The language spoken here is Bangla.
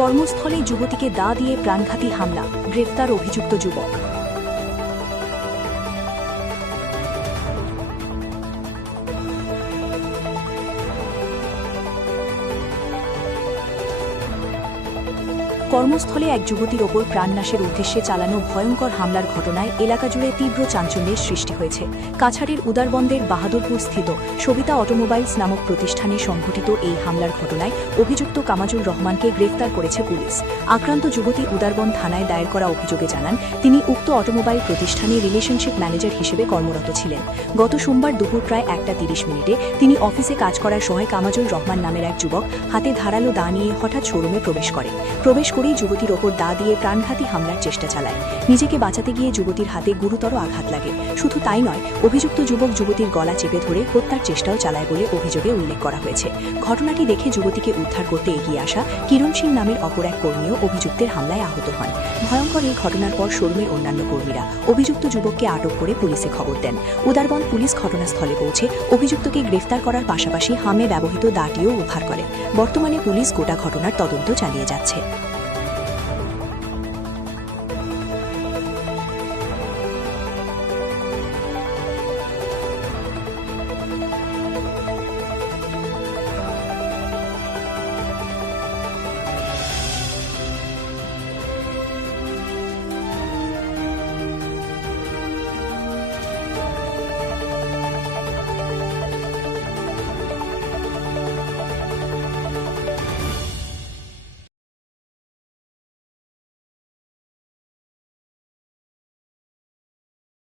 কর্মস্থলে যুবতীকে দা দিয়ে প্রাণঘাতী হামলা, গ্রেফতার অভিযুক্ত যুবক। কর্মস্থলে এক যুবতীর ওপর প্রাণনাশের উদ্দেশ্যে চালানো ভয়ঙ্কর হামলার ঘটনায় এলাকা জুড়ে তীব্র চাঞ্চল্যের সৃষ্টি হয়েছে। কাছাড়ের উদারবন্দের বাহাদুরপুর স্থিত সবিতা অটোমোবাইলস নামক প্রতিষ্ঠানে সংঘটিত এই হামলার ঘটনায় অভিযুক্ত কামাজুর রহমানকে গ্রেফতার করেছে পুলিশ। আক্রান্ত যুবতী উদারবন্দ থানায় দায়ের করা অভিযোগে জানান, তিনি উক্ত অটোমোবাইল প্রতিষ্ঠানে রিলেশনশিপ ম্যানেজার হিসেবে কর্মরত ছিলেন। গত সোমবার দুপুর প্রায় 1:30 তিনি অফিসে কাজ করার সময় কামাজুর রহমান নামের এক যুবক হাতে ধারালো দা নিয়ে হঠাৎ শোরুমে প্রবেশ করেই যুবতীর ওপর দা দিয়ে প্রাণঘাতী হামলার চেষ্টা চালায়। নিজেকে বাঁচাতে গিয়ে যুবতীর হাতে গুরুতর আঘাত লাগে। শুধু তাই নয়, অভিযুক্ত যুবক যুবতীর গলা চেপে ধরে হত্যার চেষ্টাও চালায় বলে অভিযোগে উল্লেখ করা হয়েছে। ঘটনাটি দেখে যুবতীকে উদ্ধার করতে এগিয়ে আসা কিরণ সিং নামের অপর এক কর্মীও অভিযুক্তের হামলায় আহত হন। ভয়ঙ্কর এই ঘটনার পর শোরুমের অন্যান্য কর্মীরা অভিযুক্ত যুবককে আটক করে পুলিশে খবর দেন। উদারবন্দ পুলিশ ঘটনাস্থলে পৌঁছে অভিযুক্তকে গ্রেফতার করার পাশাপাশি হামে ব্যবহৃত দাটিও উদ্ধার করে। বর্তমানে পুলিশ গোটা ঘটনার তদন্ত চালিয়ে যাচ্ছে।